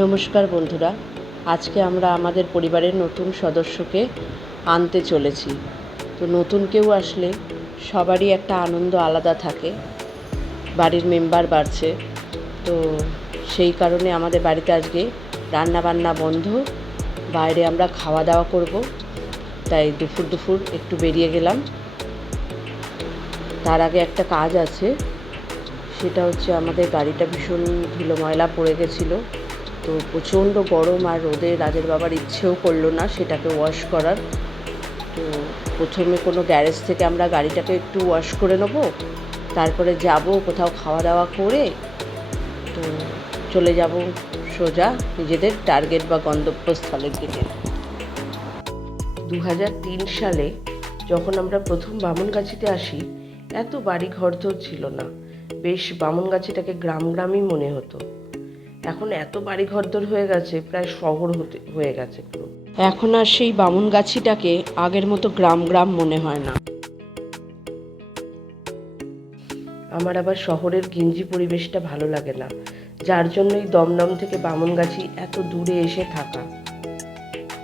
নমস্কার বন্ধুরা, আজকে আমরা আমাদের পরিবারের নতুন সদস্যকে আনতে চলেছি। তো নতুন কেউ আসলে সবারই একটা আনন্দ আলাদা থাকে, বাড়ির মেম্বার বাড়ছে। তো সেই কারণে আমাদের বাড়িতে আজকে রান্না বান্না বন্ধ, বাইরে আমরা খাওয়া দাওয়া করব। তাই দুপুর দুপুর একটু বেরিয়ে গেলাম। তার আগে একটা কাজ আছে, সেটা হচ্ছে আমাদের গাড়িটা ভীষণ ধুলো ময়লা পড়ে গেছিল। তো প্রচণ্ড গরম আর রোদে রাজের বাবার ইচ্ছেও করল না সেটাকে ওয়াশ করার। তো প্রথমে কোনো গ্যারেজ থেকে আমরা গাড়িটাকে একটু ওয়াশ করে নেব, তারপরে যাব কোথাও খাওয়া দাওয়া করে, তো চলে যাব সোজা নিজেদের টার্গেট বা গন্তব্যস্থলের দিকে। দু সালে যখন আমরা প্রথম বামনগাছিতে আসি, এত বাড়ি ঘরদোর ছিল না। বেশ বামনগাছিটাকে গ্রাম গ্রামই মনে হতো। এখন এত বাড়ি ঘরদোর হয়ে গেছে প্রায় শহর হতে হয়ে গেছে পুরো। এখন আর সেই বামুনগাছিটাকে আগের মতো গ্রাম গ্রাম মনে হয় না। আমার আবার শহরের ঘিঞ্জি পরিবেশটা ভালো লাগে না যার জন্যই দমদম থেকে বামনগাছি এত দূরে এসে থাকা।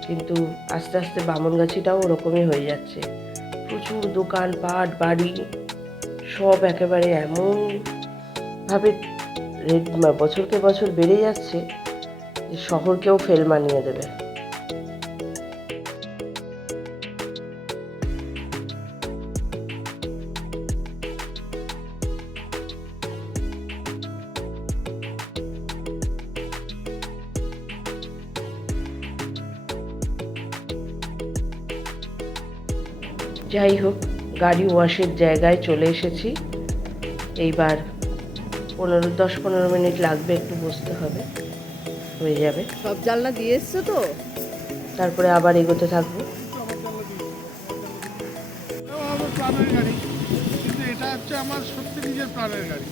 কিন্তু আস্তে আস্তে বামনগাছিটাও ওরকমই হয়ে যাচ্ছে। প্রচুর দোকান পাট বাড়ি সব একেবারে এমনভাবে বছরকে বছর বেড়ে যাচ্ছে শহরকেও ফেল মানিয়ে দেবে। যাই হোক, গাড়ি ওয়াশের জায়গায় চলে এসেছি। এইবার পনেরো দশ পনেরো মিনিট লাগবে একটু বসতে হবে। হয়ে যাবে। সব জানলা দিয়ে এসছো তো? তারপরে আবার এগোতে থাকব। প্রাণের গাড়ি কিন্তু এটা হচ্ছে আমার সত্যি নিজের প্রাণের গাড়ি।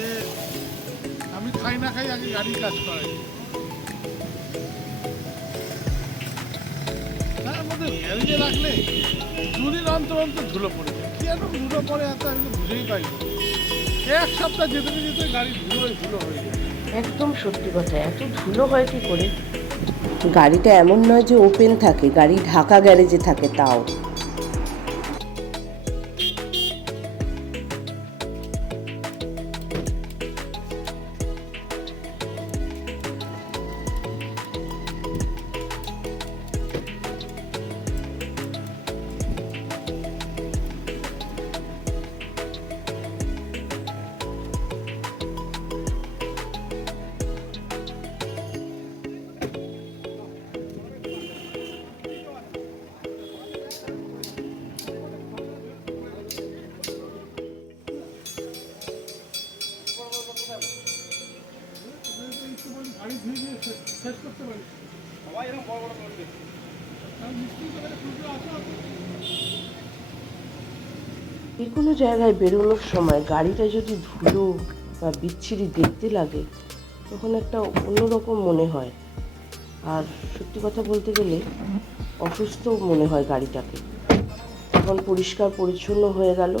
এ আমি খাই না খাই আগে গাড়ি কাজ করাই। তার মধ্যে গ্যারেজে রাখলে দুদিন অন্তর অন্তর ধুলো পড়ে যায়। কি এত ধুলো পড়ে এত আমি তো বুঝেই পাই না। এক সপ্তাহ যেতে যেতে গাড়ি ধুলো ধুলো হয়ে যায় একদম সত্যি কথা, এত ধুলো হয় কি করে? গাড়িটা এমন নয় যে ওপেন থাকে, গাড়ি ঢাকা গ্যারেজে থাকে তাও। শেষ করতে পারি? সবাই এরকম বড় বড় করবে। যে কোনো জায়গায় বেরোনোর সময় গাড়িটা যদি ধুলো বা বিচ্ছিরি দেখতে লাগে তখন একটা অন্যরকম মনে হয়। আর সত্যি কথা বলতে গেলে অসুস্থ মনে হয় গাড়িটাকে। তখন পরিষ্কার পরিচ্ছন্ন হয়ে গেল।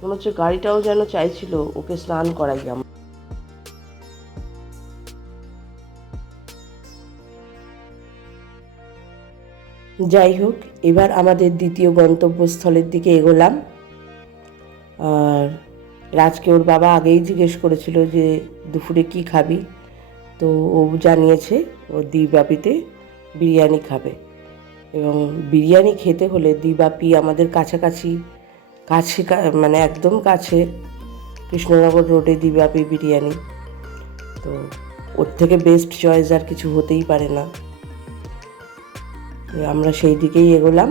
মনে হচ্ছে গাড়িটাও যেন চাইছিল ওকে স্নান করাই আমার। যাই হোক, এবার আমাদের দ্বিতীয় গন্তব্যস্থলের দিকে এগোলাম। আর রাজকে ওর বাবা আগেই জিজ্ঞেস করেছিল যে, দুপুরে কি খাবি? তো ও জানিয়েছে, ও দিবাপিতে বিরিয়ানি খাবে। এবং বিরিয়ানি খেতে হলে দিবাপি আমাদের কাছাকাছি, কাছে মানে একদম কাছে কৃষ্ণনগর রোডে দিবাপি বিরিয়ানি। তো ওর থেকে বেস্ট চয়েস আর কিছু হতেই পারে না। আমরা সেই দিকেই এগোলাম।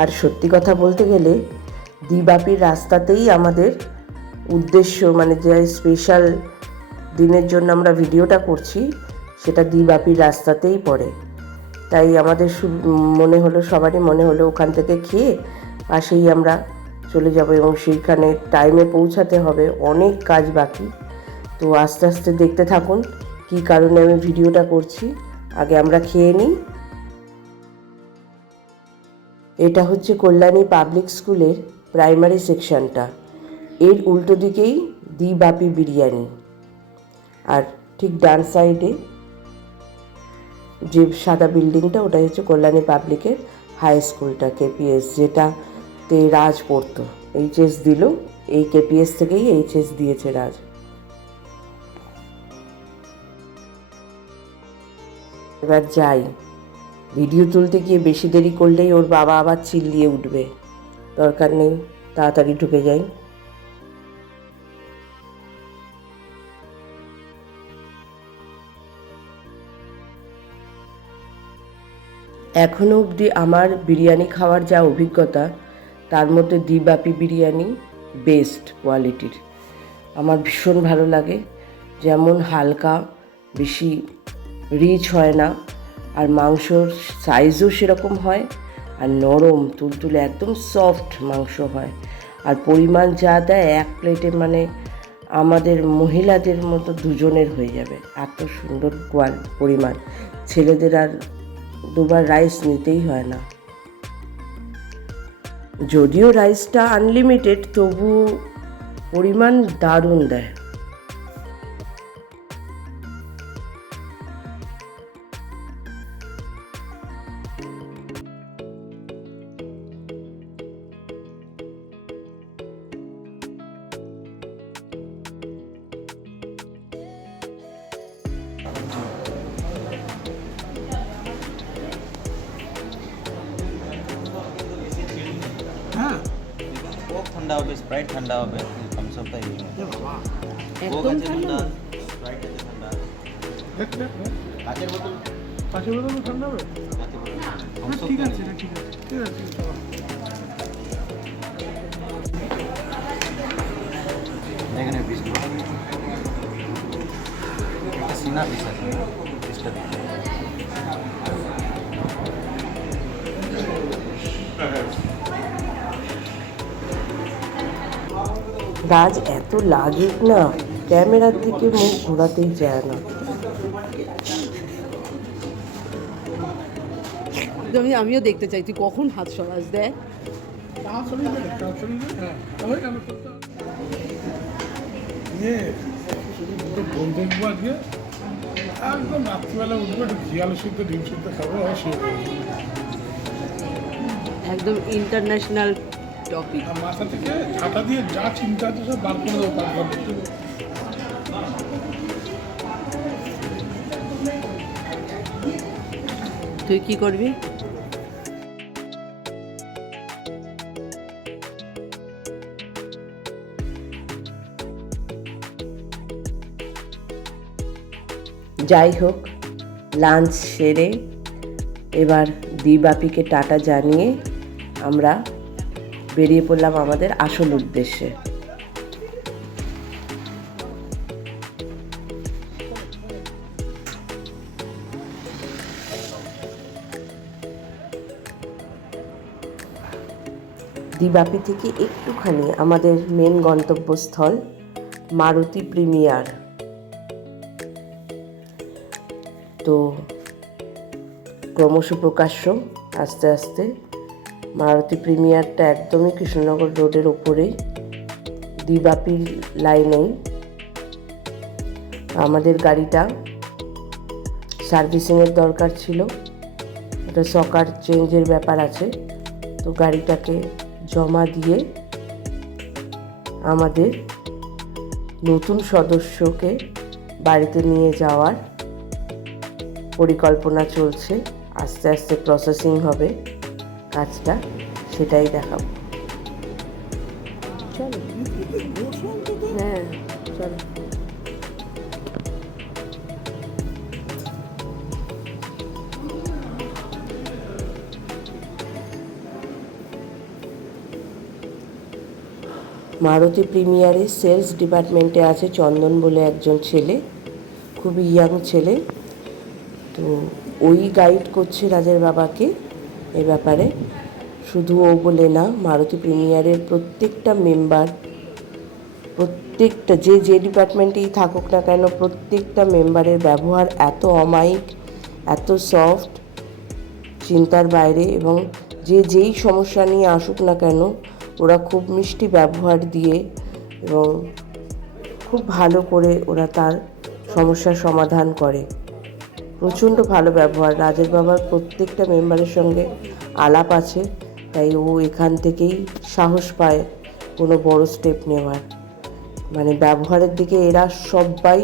আর সত্যি কথা বলতে গেলে দ্বিবাপির রাস্তাতেই আমাদের উদ্দেশ্য মানে যে স্পেশাল দিনের জন্য আমরা ভিডিওটা করছি, সেটা দ্বিবাপির রাস্তাতেই পড়ে। তাই আমাদের মনে হলো, সবারই মনে হলো ওখান থেকে খেয়ে পাশেই আমরা চলে যাব এবং সেইখানে টাইমে পৌঁছাতে হবে, অনেক কাজ বাকি। তো আস্তে আস্তে দেখতে থাকুন কি কারণে আমি ভিডিওটা করছি। আগে আমরা খেয়ে নিই। এটা হচ্ছে কল্যাণী পাবলিক স্কুলের প্রাইমারি সেকশনটা। এর উল্টো দিকেই দি বাপি বিরিয়ানি। আর ঠিক ডান সাইডে যে সাদা বিল্ডিংটা, ওটাই হচ্ছে কল্যাণী পাবলিকের হাই স্কুলটা, কেপিএস, যেটাতে রাজ পড়তো। এইচএস দিল, এই কেপিএস থেকেই এইচএস দিয়েছে রাজ। এবার যাই। ভিডিও তুলতে গিয়ে বেশি দেরি করলেই ওর বাবা আবার চিল্লিয়ে উঠবে। দরকার নেই, তাড়াতাড়ি ঢুকে যাই। এখনও অবধি আমার বিরিয়ানি খাওয়ার যা অভিজ্ঞতা, তার মধ্যে দিবাপি বিরিয়ানি বেস্ট কোয়ালিটির আমার ভীষণ ভালো লাগে, যেমন হালকা, বেশি রিচ হয় না, আর মাংসর সাইজও সেরকম হয়, আর নরম, তুলতুলে একদম সফট মাংস হয়। আর পরিমাণ যা দেয় এক প্লেটে মানে আমাদের মহিলাদের মতো দুজনের হয়ে যাবে। এত সুন্দর কোয়াল পরিমাণ। ছেলেদের আর দুবার রাইস নিতেই হয় না। যদিও রাইসটা আনলিমিটেড তবু পরিমাণ দারুণ দেয়। হবে স্প্রাইট ঠান্ডা হবে থামস আপ তাই এ বাবা। কোক একদম ঠান্ডা ঠান্ডা। স্প্রাইট আছে ঠান্ডা দেখ। বোতল ঠান্ডা হবে? কাঁচের বোতল থামস আপ ঠিক আছে এটা ঠিক আছে ঠিক আছে। এখানে বিস্কুট একটা সিনা পিস আছে রাজ এত লাজুক না ক্যামেরার দিকে মুখ ঘোরাতেই চায় না আমি আমিও দেখতে চাই তুই কখন হাত সরাস দেয়। হ্যাঁ? ইয়ে, রাত্রিবেলা উঠবো একটু সিদ্ধ ডিম সিদ্ধ খাব। একদম ইন্টারন্যাশনাল আর মাথা থেকে ঝাঁটা দিয়ে যা চিন্তা আছে সব বার করে দেবো ঘণ্টা তুই কি করবি? যাই হোক লাঞ্চ সেরে এবার দিবাপিকে টাটা জানিয়ে আমরা বেরিয়ে পড়লাম আমাদের আসল উদ্দেশ্যে। দিবাপি থেকে একটুখানি আমাদের মেন গন্তব্যস্থল মারুতি প্রিমিয়ার। তো ক্রমশ প্রকাশ্য আস্তে আস্তে মারুতি প্রিমিয়ারটা একদমই কৃষ্ণনগর রোডের ওপরেই দিবাপির লাইনেই। আমাদের গাড়িটা সার্ভিসিংয়ের দরকার ছিল। এটা সকার চেঞ্জের ব্যাপার আছে। তো গাড়িটাকে জমা দিয়ে আমাদের নতুন সদস্যকে বাড়িতে নিয়ে যাওয়ার পরিকল্পনা চলছে। আস্তে আস্তে প্রসেসিং হবে। কাজটা সেটাই দেখাবো। চলো। হ্যাঁ চলো। মারুতি প্রিমিয়ারের সেলস ডিপার্টমেন্টে আছে চন্দন বলে একজন ছেলে খুবই ইয়াং ছেলে। তো ওই গাইড করছে রাজের বাবাকে। এ ব্যাপারে। শুধু ও বলে না, মারুতি প্রিমিয়ারের প্রত্যেকটা মেম্বার, প্রত্যেকটা যে যে ডিপার্টমেন্টেই থাকুক না কেন, প্রত্যেকটা মেম্বারের ব্যবহার এত অমায়িক, এত সফট, চিন্তার বাইরে এবং যে যেই সমস্যা নিয়ে আসুক না কেন, ওরা খুব মিষ্টি ব্যবহার দিয়ে এবং খুব ভালো করে ওরা তার সমস্যার সমাধান করে। প্রচণ্ড ভালো ব্যবহার। রাজের বাবার প্রত্যেকটা মেম্বারের সঙ্গে আলাপ আছে, তাই ও এখান থেকেই সাহস পায় কোনো বড় স্টেপ নেওয়ার। মানে ব্যবহারের দিকে এরা সবাই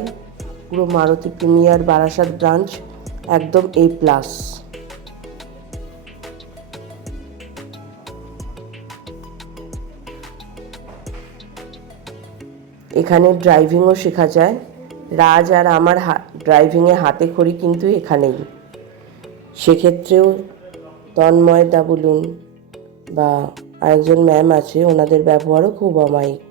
পুরো মারুতি প্রিমিয়ার বারাসাত ব্রাঞ্চ একদম এ প্লাস এখানে ড্রাইভিংও শেখা যায়। রাজ আর আমার ড্রাইভিংয়ে হাতে খড়ি কিন্তু এখানেই। সেক্ষেত্রেও তন্ময়দা বলুন বা আরেকজন ম্যাম আছে, ওনাদের ব্যবহারও খুব অমায়িক।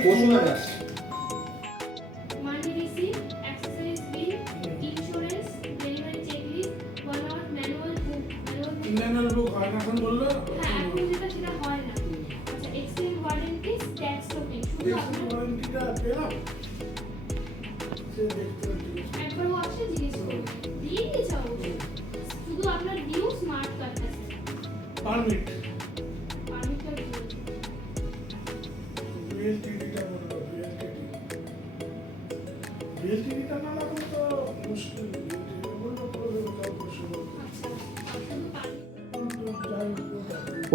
ওয়ান আওয়ার ম্যানুয়াল বুক হয় না এখন বলল? হ্যাঁ এখন যেটা সেটা হয় না। আচ্ছা ওয়ারেন্টি ট্যাক্স শুধু আপনার ওয়ারেন্টিটা পেলাম। সে দেখতে একবার ও আসে জিজ্ঞেস করবে। দিয়ে দিয়েছে শুধু আপনার নিউ স্মার্ট কার্ডটা পারমিট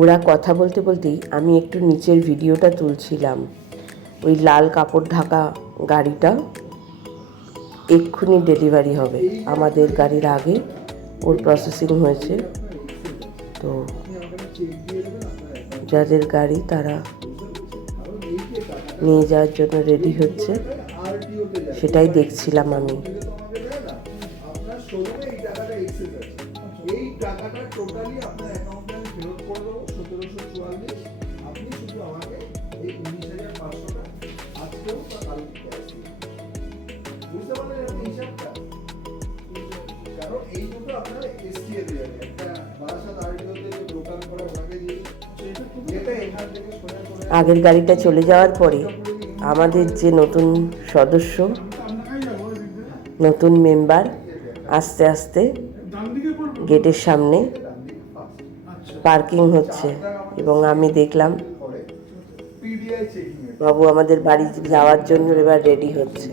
ওরা কথা বলতে বলতেই আমি একটু নিচের ভিডিওটা তুলছিলাম। ওই লাল কাপড় ঢাকা গাড়িটা এক্ষুনি ডেলিভারি হবে। আমাদের গাড়ির আগে ওর প্রসেসিং হয়েছে। তো যাদের গাড়ি তারা নিয়ে যাওয়ার জন্য রেডি হচ্ছে, সেটাই দেখছিলাম আমি। এই টাকাটা টোটালি আপনার অ্যাকাউন্টে আগের গাড়িটা চলে যাওয়ার পরে আমাদের যে নতুন সদস্য। নতুন মেম্বার আস্তে আস্তে গেটের সামনে পার্কিং হচ্ছে এবং আমি দেখলাম বাবু আমাদের বাড়ি যাওয়ার জন্য এবার রেডি হচ্ছে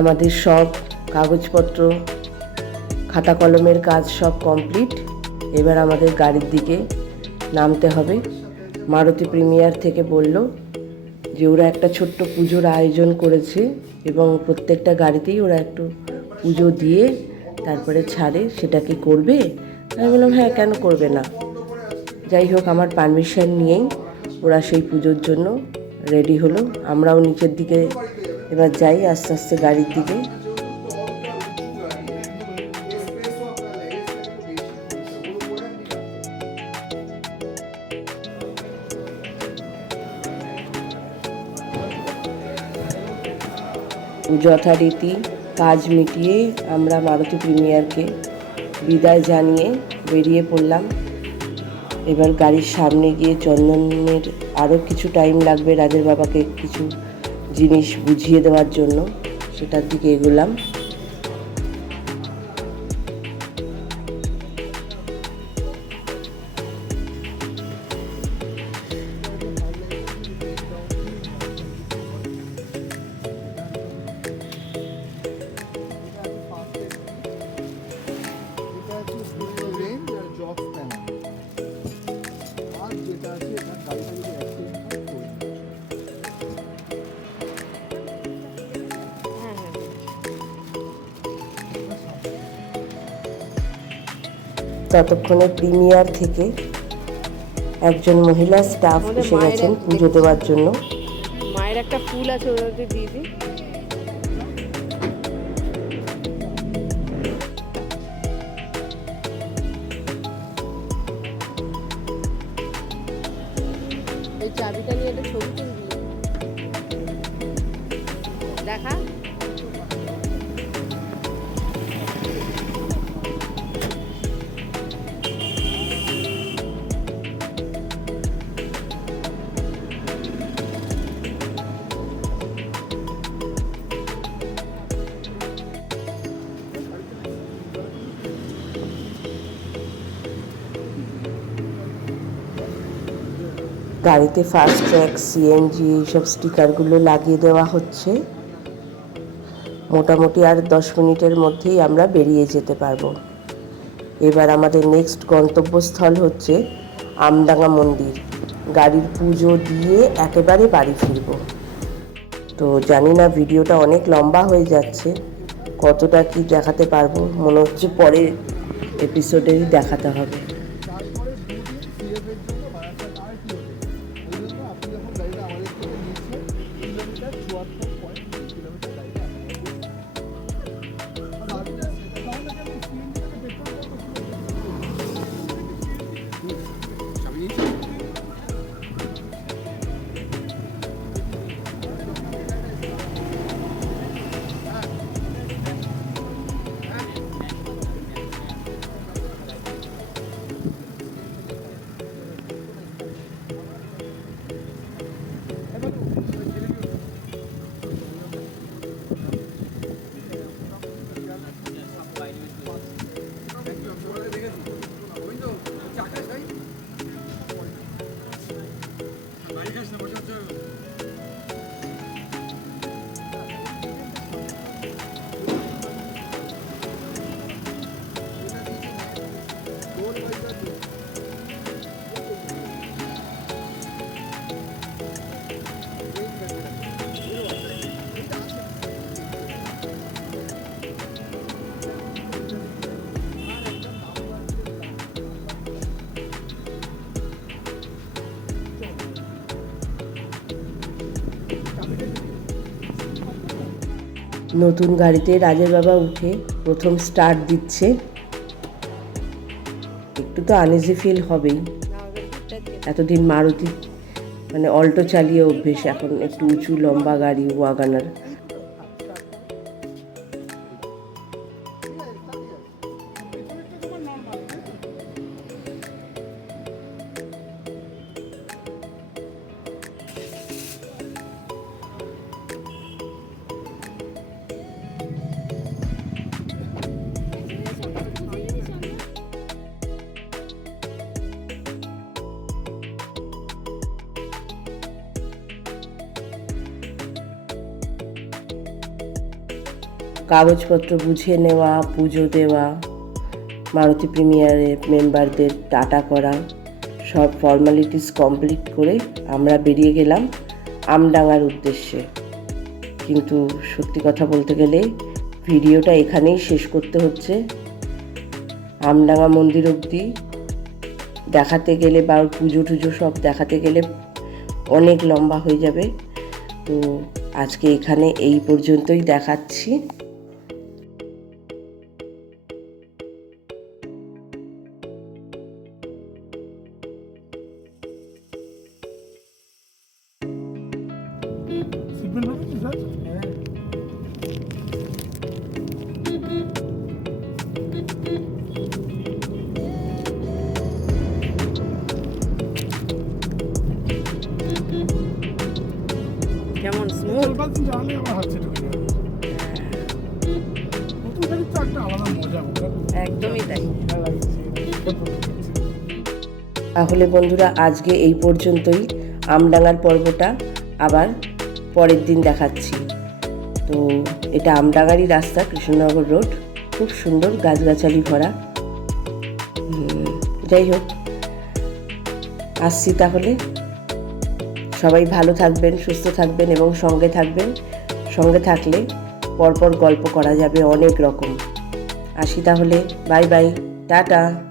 আমাদের সব কাগজপত্র, খাতা কলমের কাজ সব কমপ্লিট এবার আমাদের গাড়ির দিকে নামতে হবে। মারুতি প্রিমিয়ার থেকে বলল যে ওরা একটা ছোট্ট পুজোর আয়োজন করেছে এবং প্রত্যেকটা গাড়িতেই ওরা একটু পুজো দিয়ে তারপরে ছাড়ে, সেটা কি করবে? আমি বললাম হ্যাঁ কেন করবে না? যাই হোক, আমার পারমিশন নিয়েই ওরা সেই পুজোর জন্য রেডি হলো। আমরাও নিচের দিকে এবার যাই আস্তে আস্তে গাড়ির দিকে। যথারীতি কাজ মিটিয়ে আমরা মারুতি প্রিমিয়ারকে বিদায় জানিয়ে বেরিয়ে পড়লাম এবার গাড়ির সামনে গিয়ে চন্দনের আরও কিছু টাইম লাগবে রাজের বাবাকে কিছু জিনিস বুঝিয়ে দেওয়ার জন্য সেটার দিকে এগোলাম। ততক্ষণে প্রিমিয়ার থেকে একজন মহিলা স্টাফ এসে গেছেন পুজো দেওয়ার জন্য। মায়ের একটা ফুল আছে ওদের দিয়ে দিই। গাড়িতে ফাস্ট ট্র্যাক সিএনজি এইসব স্টিকারগুলো লাগিয়ে দেওয়া হচ্ছে। মোটামুটি আর দশ মিনিটের মধ্যেই আমরা বেরিয়ে যেতে পারব। এবার আমাদের নেক্সট গন্তব্যস্থল হচ্ছে আমডাঙ্গা মন্দির। গাড়ির পুজো দিয়ে একেবারে বাড়ি ফিরবো। তো জানি না, ভিডিওটা অনেক লম্বা হয়ে যাচ্ছে। কতটা কি দেখাতে পারব? মনে হচ্ছে পরের এপিসোডেই দেখাতে হবে। নতুন গাড়িতে রাজের বাবা উঠে প্রথম স্টার্ট দিচ্ছে। একটু তো আনইজি ফিল হবেই। এতদিন মারুতি মানে অল্টো চালিয়ে অভ্যেস, এখন একটু উঁচু লম্বা গাড়ি, ওয়াগানার। কাগজপত্র বুঝে নেওয়া, পুজো দেওয়া, মারুতি প্রিমিয়ারের মেম্বারদের টাটা করা, সব ফর্মালিটিস কমপ্লিট করে আমরা বেরিয়ে গেলাম আমডাঙ্গার উদ্দেশ্যে। কিন্তু সত্যি কথা বলতে গেলে ভিডিওটা এখানেই শেষ করতে হচ্ছে। আমডাঙ্গা মন্দির অবধি দেখাতে গেলে বা পুজো টুজো সব দেখাতে গেলে অনেক লম্বা হয়ে যাবে। তো আজকে এখানে এই পর্যন্তই দেখাচ্ছি। তাহলে বন্ধুরা, আজকে এই পর্যন্তই। আমডাঙ্গার পর্বটা আবার পরের দিন দেখাচ্ছি। তো এটা আমডাঙ্গারই রাস্তা, কৃষ্ণনগর রোড। খুব সুন্দর গাছগাছালি ভরা। যাই হোক, আসছি তাহলে। সবাই ভালো থাকবেন, সুস্থ থাকবেন এবং সঙ্গে থাকবেন। সঙ্গে থাকলে পরপর গল্প করা যাবে অনেক রকম। আসি তাহলে, বাই বাই, টাটা।